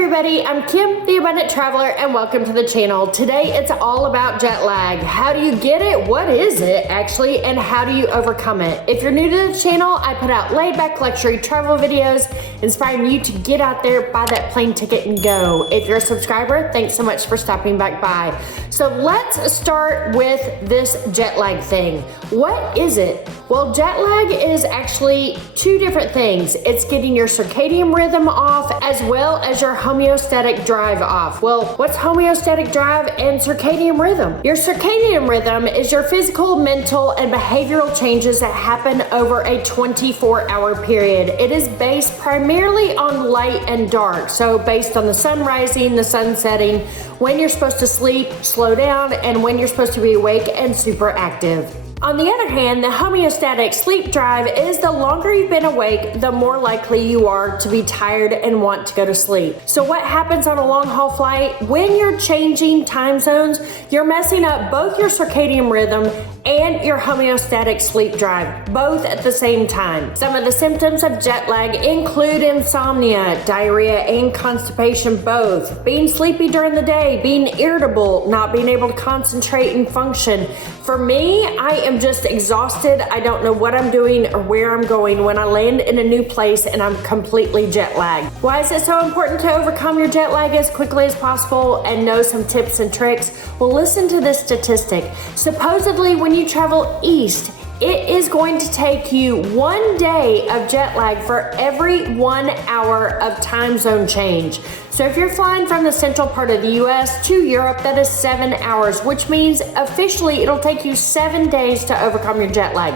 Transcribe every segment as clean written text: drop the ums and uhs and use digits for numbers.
everybody, I'm Kim, the Abundant Traveler, and welcome to the channel. Today it's all about jet lag. How do you get it? What is it actually? And how do you overcome it? If you're new to the channel, I put out laid back luxury travel videos inspiring you to get out there, buy that plane ticket and go. If you're a subscriber, thanks so much for stopping back by. So let's start with this jet lag thing. What is it? Well, jet lag is actually two different things. It's getting your circadian rhythm off as well as your homeostatic drive off. Well, what's homeostatic drive and circadian rhythm? Your circadian rhythm is your physical, mental, and behavioral changes that happen over a 24-hour period. It is based primarily on light and dark. So based on the sun rising, the sun setting, when you're supposed to sleep, slow down, and when you're supposed to be awake and super active. On the other hand, the homeostatic sleep drive is the longer you've been awake, the more likely you are to be tired and want to go to sleep. So what happens on a long haul flight? When you're changing time zones, you're messing up both your circadian rhythm and your homeostatic sleep drive, both at the same time. Some of the symptoms of jet lag include insomnia, diarrhea, and constipation both, being sleepy during the day, being irritable, not being able to concentrate and function. For me, I am just exhausted. I don't know what I'm doing or where I'm going when I land in a new place and I'm completely jet lagged. Why is it so important to overcome your jet lag as quickly as possible and know some tips and tricks? Well, listen to this statistic. Supposedly, when you travel east, it is going to take you 1 day of jet lag for every 1 hour of time zone change. So if you're flying from the central part of the US to Europe, that is 7 hours, which means officially it'll take you 7 days to overcome your jet lag.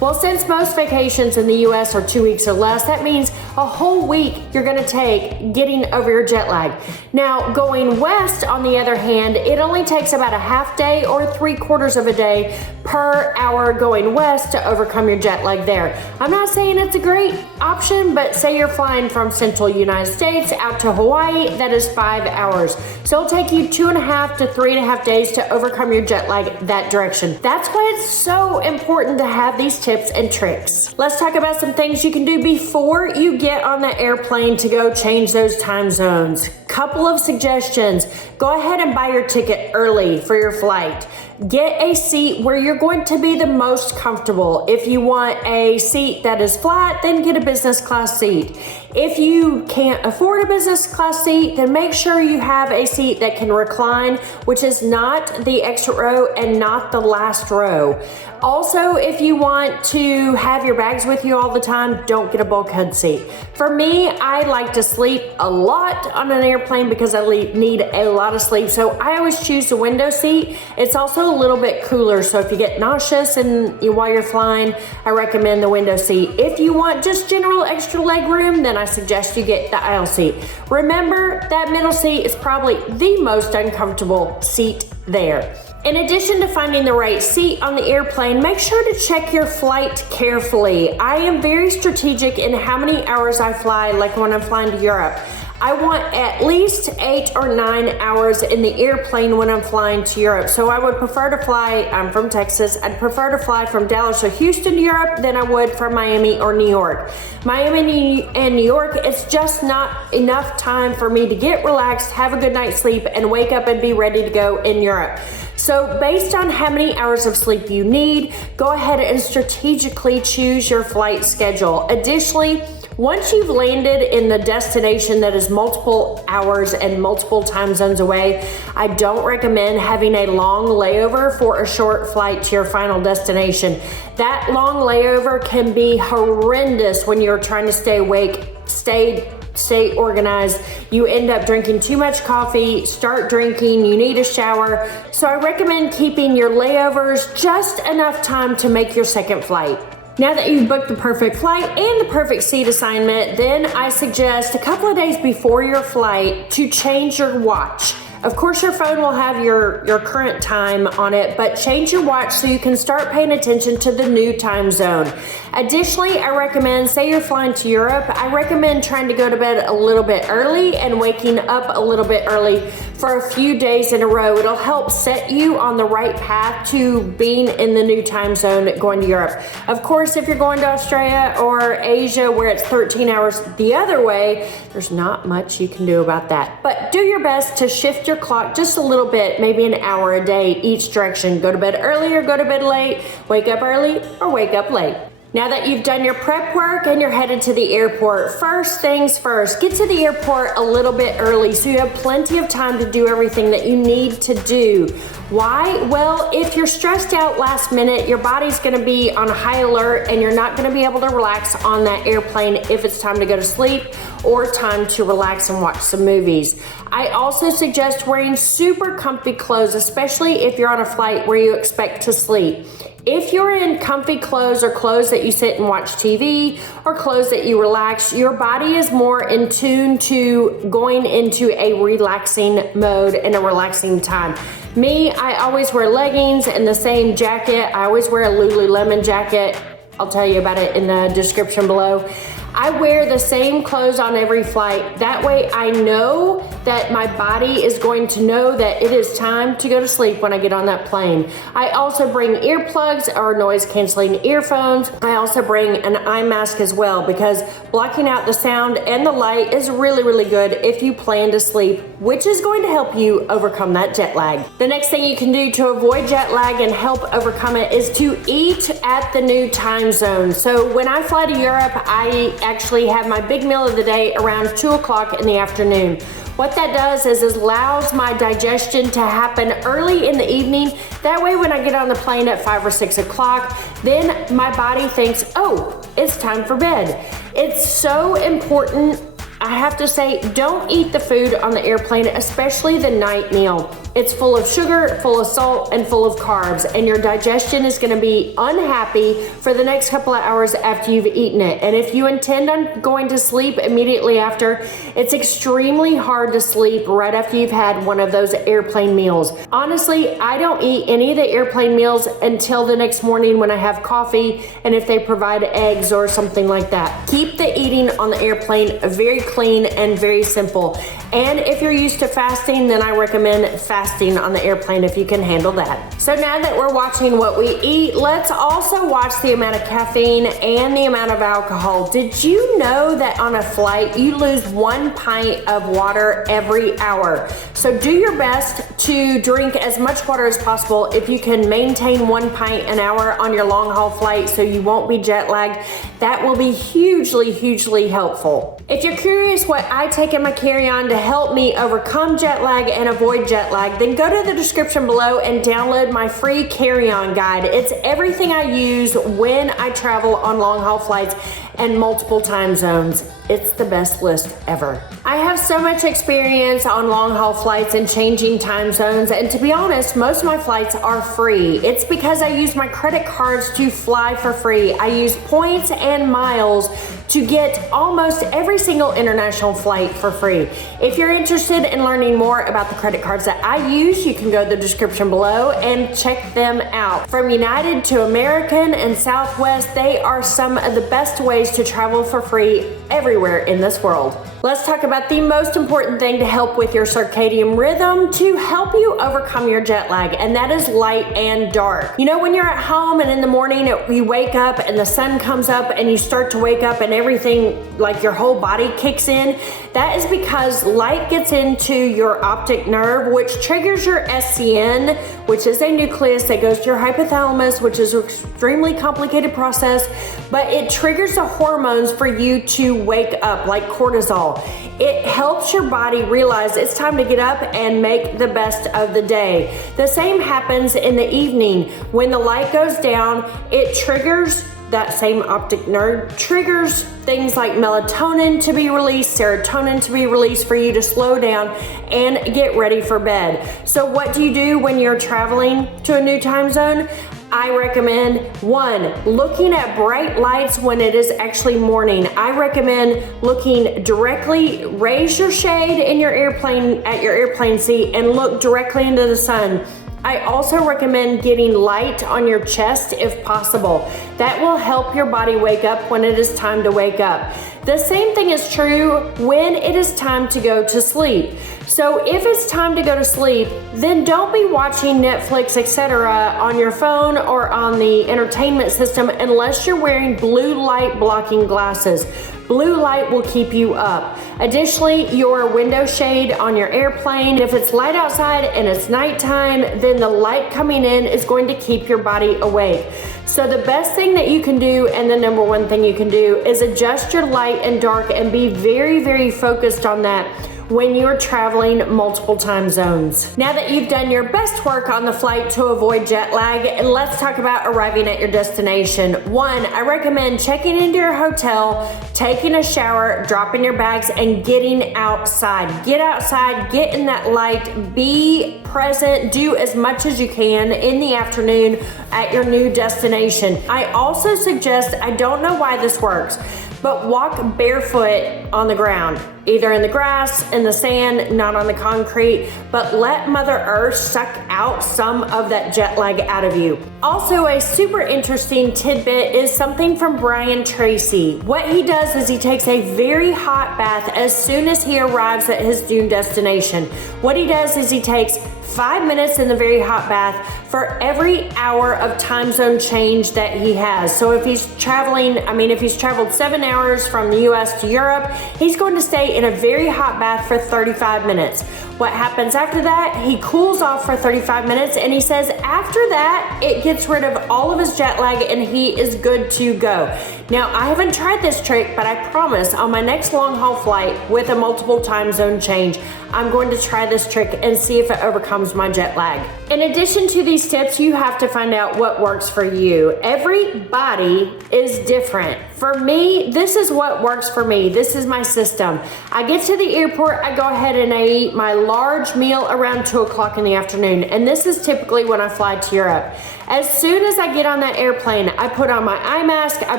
Well, since most vacations in the US are 2 weeks or less, that means a whole week you're gonna take getting over your jet lag. Now, going west, on the other hand, it only takes about a half day or 3/4 of a day per hour going west to overcome your jet lag there. I'm not saying it's a great option, but say you're flying from central United States out to Hawaii, that is 5 hours. So it'll take you 2.5 to 3.5 days to overcome your jet lag that direction. That's why it's so important to have these tips and tricks. Let's talk about some things you can do before you get on the airplane to go change those time zones. Couple of suggestions. Go ahead and buy your ticket early for your flight. Get a seat where you're going to be the most comfortable. If you want a seat that is flat, then get a business class seat. If you can't afford a business class seat, then make sure you have a seat that can recline, which is not the exit row and not the last row. Also, if you want to have your bags with you all the time, don't get a bulkhead seat. For me, I like to sleep a lot on an airplane because I need a lot of sleep, so I always choose the window seat. It's also a little bit cooler, so if you get nauseous while you're flying, I recommend the window seat. If you want just general extra leg room, then I suggest you get the aisle seat. Remember, that middle seat is probably the most uncomfortable seat there. In addition to finding the right seat on the airplane, make sure to check your flight carefully. I am very strategic in how many hours I fly, like when I'm flying to Europe. I want at least 8 or 9 hours in the airplane when I'm flying to Europe. So I would prefer to fly, I'm from Texas, I'd prefer to fly from Dallas or Houston to Europe than I would from Miami or New York. Miami and New York, it's just not enough time for me to get relaxed, have a good night's sleep, and wake up and be ready to go in Europe. So based on how many hours of sleep you need, go ahead and strategically choose your flight schedule. Additionally, once you've landed in the destination that is multiple hours and multiple time zones away, I don't recommend having a long layover for a short flight to your final destination. That long layover can be horrendous when you're trying to stay awake, stay organized. You end up drinking too much coffee, start drinking, you need a shower. So I recommend keeping your layovers just enough time to make your second flight. Now that you've booked the perfect flight and the perfect seat assignment, then I suggest a couple of days before your flight to change your watch. Of course, your phone will have your current time on it, but change your watch so you can start paying attention to the new time zone. Additionally, I recommend, say you're flying to Europe, I recommend trying to go to bed a little bit early and waking up a little bit early for a few days in a row. It'll help set you on the right path to being in the new time zone going to Europe. Of course, if you're going to Australia or Asia where it's 13 hours the other way, there's not much you can do about that. But do your best to shift your clock just a little bit, maybe an hour a day each direction. Go to bed early or go to bed late, wake up early or wake up late. Now that you've done your prep work and you're headed to the airport, first things first, get to the airport a little bit early so you have plenty of time to do everything that you need to do. Why? Well, if you're stressed out last minute, your body's gonna be on high alert and you're not gonna be able to relax on that airplane if it's time to go to sleep or time to relax and watch some movies. I also suggest wearing super comfy clothes, especially if you're on a flight where you expect to sleep. If you're in comfy clothes or clothes that you sit and watch TV or clothes that you relax, your body is more in tune to going into a relaxing mode and a relaxing time. Me, I always wear leggings and the same jacket. I always wear a Lululemon jacket. I'll tell you about it in the description below. I wear the same clothes on every flight. That way I know that my body is going to know that it is time to go to sleep when I get on that plane. I also bring earplugs or noise canceling earphones. I also bring an eye mask as well because blocking out the sound and the light is really, really good if you plan to sleep, which is going to help you overcome that jet lag. The next thing you can do to avoid jet lag and help overcome it is to eat at the new time zone. So when I fly to Europe, I actually have my big meal of the day around 2 o'clock in the afternoon. What that does is allows my digestion to happen early in the evening. That way when I get on the plane at 5 or 6 o'clock, then my body thinks, oh, it's time for bed. It's so important. I have to say, don't eat the food on the airplane, especially the night meal. It's full of sugar, full of salt, and full of carbs, and your digestion is gonna be unhappy for the next couple of hours after you've eaten it. And if you intend on going to sleep immediately after, it's extremely hard to sleep right after you've had one of those airplane meals. Honestly, I don't eat any of the airplane meals until the next morning when I have coffee and if they provide eggs or something like that. Keep the eating on the airplane very clean and very simple. And if you're used to fasting, then I recommend fasting on the airplane if you can handle that. So now that we're watching what we eat, let's also watch the amount of caffeine and the amount of alcohol. Did you know that on a flight, you lose 1 pint of water every hour? So do your best to drink as much water as possible. If you can maintain 1 pint an hour on your long haul flight so you won't be jet lagged, that will be hugely, hugely helpful. If you're curious what I take in my carry-on to help me overcome jet lag and avoid jet lag, then go to the description below and download my free carry-on guide. It's everything I use when I travel on long haul flights and multiple time zones. It's the best list ever. I have so much experience on long haul flights and changing time zones, and to be honest, most of my flights are free. It's because I use my credit cards to fly for free. I use points and miles to get almost every single international flight for free. If you're interested in learning more about the credit cards that I use, you can go to the description below and check them out. From United to American and Southwest, they are some of the best ways to travel for free everywhere in this world. Let's talk about the most important thing to help with your circadian rhythm to help you overcome your jet lag, and that is light and dark. You know, when you're at home and in the morning you wake up and the sun comes up and you start to wake up and everything, like your whole body kicks in, that is because light gets into your optic nerve, which triggers your SCN, which is a nucleus that goes to your hypothalamus, which is an extremely complicated process, but it triggers the hormones for you to wake up, like cortisol. It helps your body realize it's time to get up and make the best of the day. The same happens in the evening. When the light goes down, it triggers that same optic nerve, triggers things like melatonin to be released, serotonin to be released for you to slow down and get ready for bed. So what do you do when you're traveling to a new time zone? I recommend, one, looking at bright lights when it is actually morning. I recommend looking directly, raise your shade in your airplane, at your airplane seat, and look directly into the sun. I also recommend getting light on your chest if possible. That will help your body wake up when it is time to wake up. The same thing is true when it is time to go to sleep. So if it's time to go to sleep, then don't be watching Netflix, etc. on your phone or on the entertainment system unless you're wearing blue light blocking glasses. Blue light will keep you up. Additionally, your window shade on your airplane, if it's light outside and it's nighttime, then the light coming in is going to keep your body awake. So the best thing that you can do, and the number one thing you can do, is adjust your light and dark and be very, very focused on that when you're traveling multiple time zones. Now that you've done your best work on the flight to avoid jet lag, let's talk about arriving at your destination. One, I recommend checking into your hotel, taking a shower, dropping your bags, and getting outside. Get outside, get in that light, be present, do as much as you can in the afternoon at your new destination. I also suggest, I don't know why this works, but walk barefoot on the ground, either in the grass, in the sand, not on the concrete, but let Mother Earth suck out some of that jet lag out of you. Also, a super interesting tidbit is something from Brian Tracy. What he does is he takes a very hot bath as soon as he arrives at his new destination. What he does is he takes 5 minutes in the very hot bath for every hour of time zone change that he has. So if he's traveling, if he's traveled 7 hours from the US to Europe, he's going to stay in a very hot bath for 35 minutes. What happens after that? He cools off for 35 minutes, and he says after that, it gets rid of all of his jet lag and he is good to go. Now, I haven't tried this trick, but I promise on my next long haul flight with a multiple time zone change, I'm going to try this trick and see if it overcomes my jet lag. In addition to these tips, you have to find out what works for you. Every body is different. For me, this is what works for me. This is my system. I get to the airport, I go ahead and I eat my large meal around 2 o'clock in the afternoon. And this is typically when I fly to Europe. As soon as I get on that airplane, I put on my eye mask, I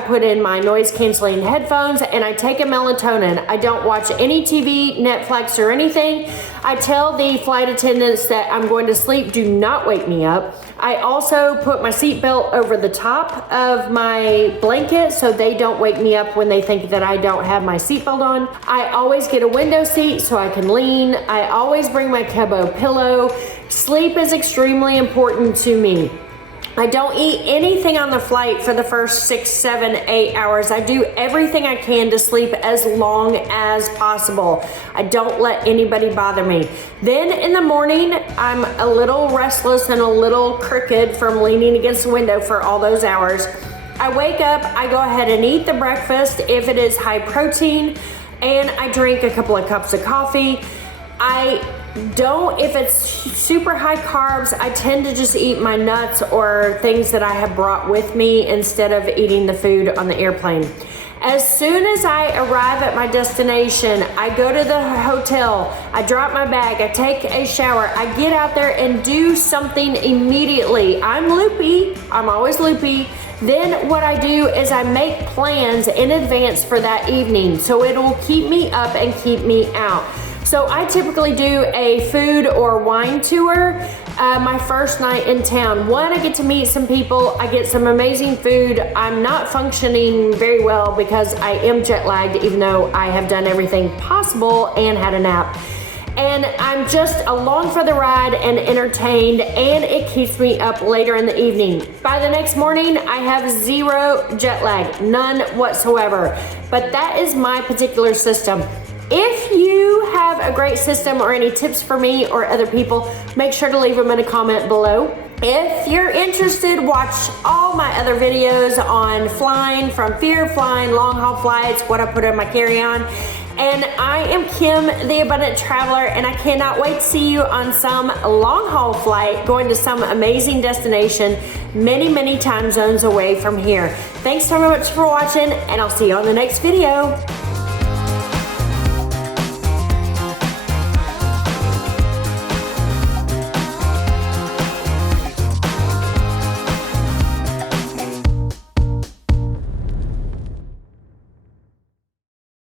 put in my noise canceling headphones, and I take a melatonin. I don't watch any TV, Netflix, or anything. I tell the flight attendants that I'm going to sleep, do not wake me up. I also put my seatbelt over the top of my blanket so they don't wake me up when they think that I don't have my seatbelt on. I always get a window seat so I can lean. I always bring my Kebo pillow. Sleep is extremely important to me. I don't eat anything on the flight for the first 6, 7, 8 hours. I do everything I can to sleep as long as possible. I don't let anybody bother me. Then in the morning, I'm a little restless and a little crooked from leaning against the window for all those hours. I wake up, I go ahead and eat the breakfast if it is high protein, and I drink a couple of cups of coffee. If it's super high carbs, I tend to just eat my nuts or things that I have brought with me instead of eating the food on the airplane. As soon as I arrive at my destination, I go to the hotel, I drop my bag, I take a shower, I get out there and do something immediately. I'm loopy, I'm always loopy. Then what I do is I make plans in advance for that evening, so it'll keep me up and keep me out. So I typically do a food or wine tour my first night in town. One, I get to meet some people, I get some amazing food. I'm not functioning very well because I am jet lagged, even though I have done everything possible and had a nap. And I'm just along for the ride and entertained, and it keeps me up later in the evening. By the next morning, I have zero jet lag, none whatsoever. But that is my particular system. If you have a great system or any tips for me or other people, make sure to leave them in a comment below. If you're interested, watch all my other videos on flying, from fear of flying, long haul flights, what I put in my carry-on. And I am Kim, the Abundant Traveler, and I cannot wait to see you on some long haul flight going to some amazing destination many, many time zones away from here. Thanks so much for watching, and I'll see you on the next video.